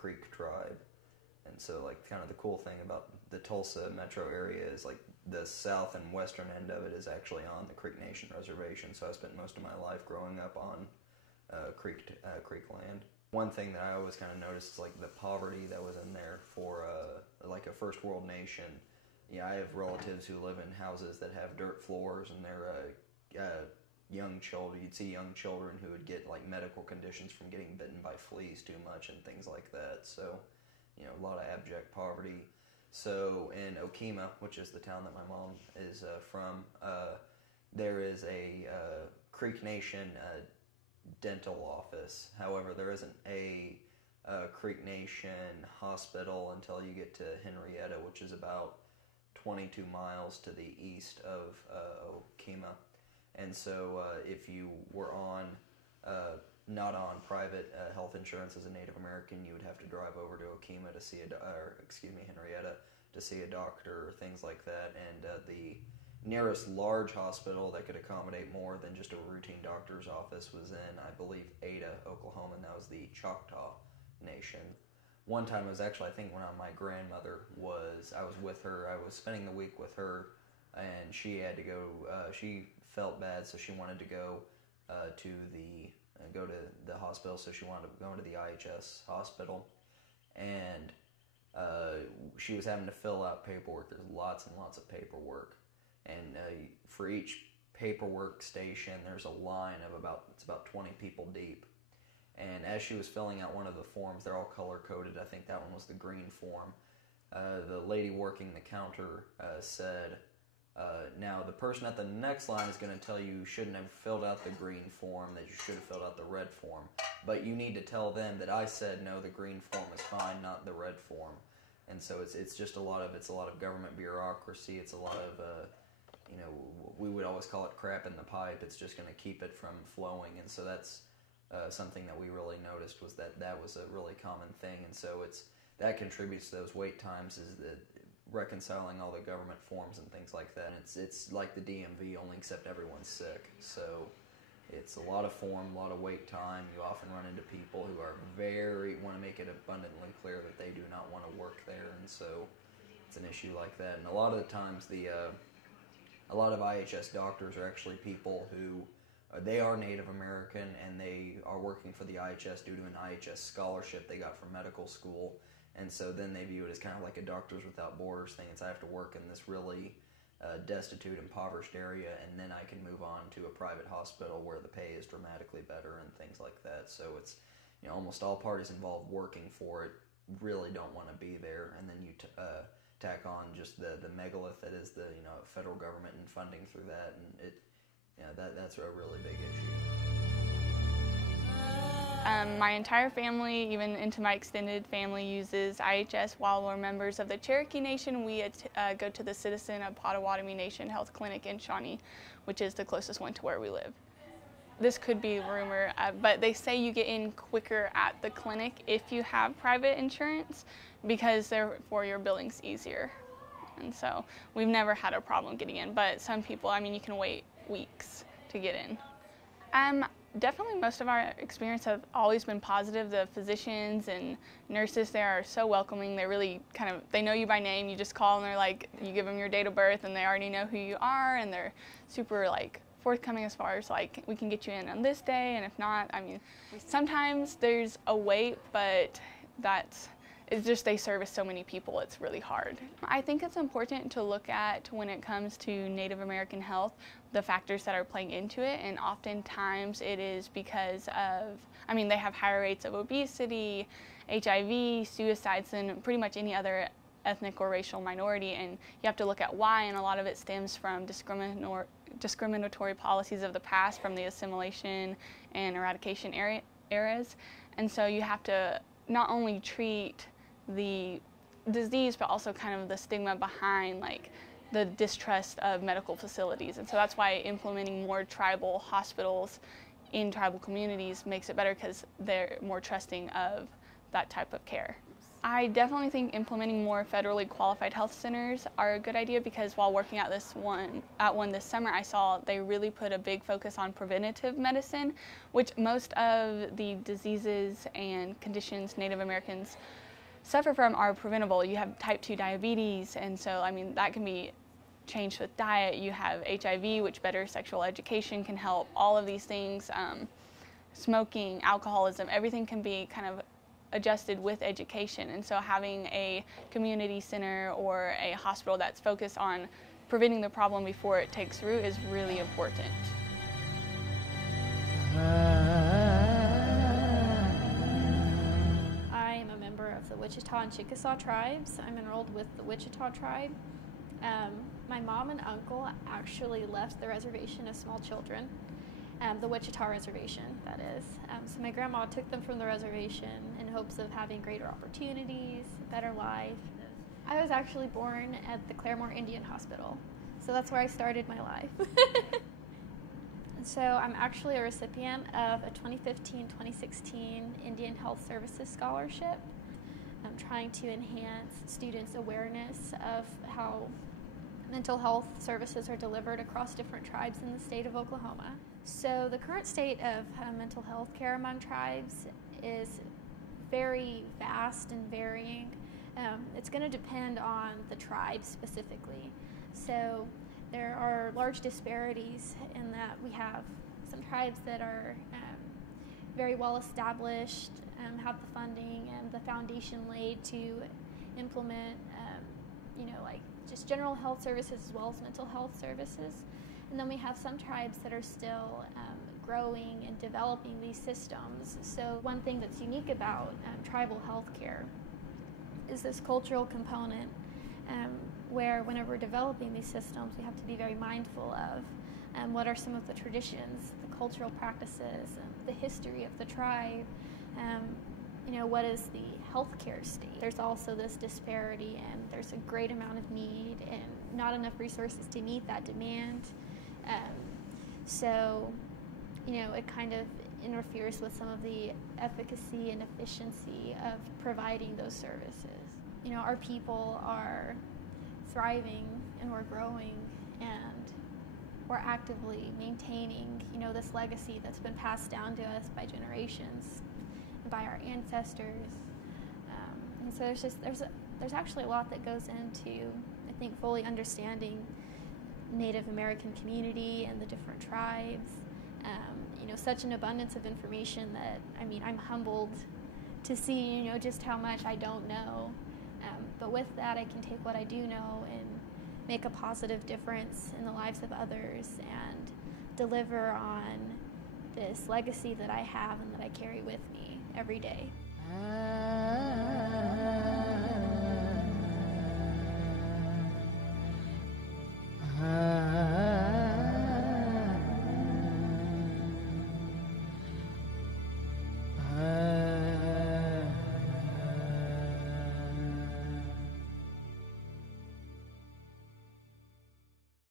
Creek tribe. And so, like, kind of the cool thing about the Tulsa metro area is, like, the south and western end of it is actually on the Creek Nation Reservation. So I spent most of my life growing up on Creek land. One thing that I always kind of noticed is, like, the poverty that was in there for, like, a first world nation. Yeah, I have relatives who live in houses that have dirt floors, and they're young children. You'd see young children who would get, like, medical conditions from getting bitten by fleas too much and things like that. So, you know, a lot of abject poverty. So in Okemah, which is the town that my mom is from, there is a Creek Nation dental office. However, there isn't a Creek Nation hospital until you get to Henrietta, which is about 22 miles to the east of Okemah. And so if you were not on private health insurance as a Native American, you would have to drive over to Okemah to see Henrietta to see a doctor or things like that. And the nearest large hospital that could accommodate more than just a routine doctor's office was in, I believe, Ada, Oklahoma, and that was the Choctaw Nation. One time it was actually, I think, when my grandmother I was with her, I was spending the week with her, and she had to go, she felt bad, so she wanted to go to the hospital, so she wanted to go into the IHS hospital, and she was having to fill out paperwork. There's lots and lots of paperwork, and for each paperwork station, there's a line of about 20 people deep. And as she was filling out one of the forms, they're all color-coded. I think that one was the green form. The lady working the counter said, now the person at the next line is going to tell you shouldn't have filled out the green form, that you should have filled out the red form. But you need to tell them that I said, no, the green form is fine, not the red form. And so it's just a lot of government bureaucracy. It's a lot of, we would always call it crap in the pipe. It's just going to keep it from flowing. And so that's something that we really noticed, was that was a really common thing. And so that contributes to those wait times, is that reconciling all the government forms and things like that. And it's like the DMV, only except everyone's sick. So it's a lot of form, a lot of wait time. You often run into people who want to make it abundantly clear that they do not want to work there, and so it's an issue like that. And a lot of the times, a lot of IHS doctors are actually people who they are Native American, and they are working for the IHS due to an IHS scholarship they got from medical school. And so then they view it as kind of like a Doctors Without Borders thing. It's, I have to work in this really destitute, impoverished area, and then I can move on to a private hospital where the pay is dramatically better and things like that. So it's, almost all parties involved working for it really don't want to be there. And then you tack on just the megalith that is the federal government and funding through that, and that's a really big issue. My entire family, even into my extended family, uses IHS. While we're members of the Cherokee Nation, we go to the Citizen of Potawatomi Nation Health Clinic in Shawnee, which is the closest one to where we live. This could be a rumor, but they say you get in quicker at the clinic if you have private insurance, because therefore your billing's easier. And so we've never had a problem getting in, but some people, you can wait weeks to get in. Definitely most of our experience have always been positive. The physicians and nurses there are so welcoming. They're really they know you by name. You just call and they're like, you give them your date of birth and they already know who you are, and they're super forthcoming as far as we can get you in on this day, and if not, sometimes there's a wait, but it's just they service so many people, it's really hard. I think it's important to look at, when it comes to Native American health, the factors that are playing into it, and oftentimes it is because of, they have higher rates of obesity, HIV, suicides than pretty much any other ethnic or racial minority, and you have to look at why, and a lot of it stems from discriminatory policies of the past, from the assimilation and eradication eras. And so you have to not only treat the disease, but also the stigma behind the distrust of medical facilities. And so that's why implementing more tribal hospitals in tribal communities makes it better, because they're more trusting of that type of care. I definitely think implementing more federally qualified health centers are a good idea, because while working at one this summer, I saw they really put a big focus on preventative medicine, which most of the diseases and conditions Native Americans suffer from are preventable. You have type 2 diabetes, and so that can be changed with diet. You have HIV, which better sexual education can help. All of these things, smoking, alcoholism, everything can be kind of adjusted with education. And so having a community center or a hospital that's focused on preventing the problem before it takes root is really important. I am a member of the Wichita and Chickasaw tribes. I'm enrolled with the Wichita tribe. My mom and uncle actually left the reservation as small children. The Wichita reservation, that is. So my grandma took them from the reservation in hopes of having greater opportunities, a better life. I was actually born at the Claremore Indian Hospital, so that's where I started my life. And so I'm actually a recipient of a 2015-2016 Indian Health Services Scholarship. I'm trying to enhance students' awareness of how mental health services are delivered across different tribes in the state of Oklahoma. So the current state of mental health care among tribes is very vast and varying. It's going to depend on the tribe specifically. So there are large disparities in that we have some tribes that are very well established, have the funding and the foundation laid to implement like just general health services as well as mental health services. And then we have some tribes that are still growing and developing these systems. So one thing that's unique about tribal healthcare is this cultural component where whenever we're developing these systems, we have to be very mindful of what are some of the traditions, the cultural practices, the history of the tribe, what is the healthcare state. There's also this disparity, and there's a great amount of need and not enough resources to meet that demand. So it kind of interferes with some of the efficacy and efficiency of providing those services. Our people are thriving and we're growing, and we're actively maintaining, this legacy that's been passed down to us by generations and by our ancestors. And so there's actually a lot that goes into, I think, fully understanding Native American community and the different tribes. Such an abundance of information that, I'm humbled to see, just how much I don't know. But with that, I can take what I do know and make a positive difference in the lives of others and deliver on this legacy that I have and that I carry with me every day.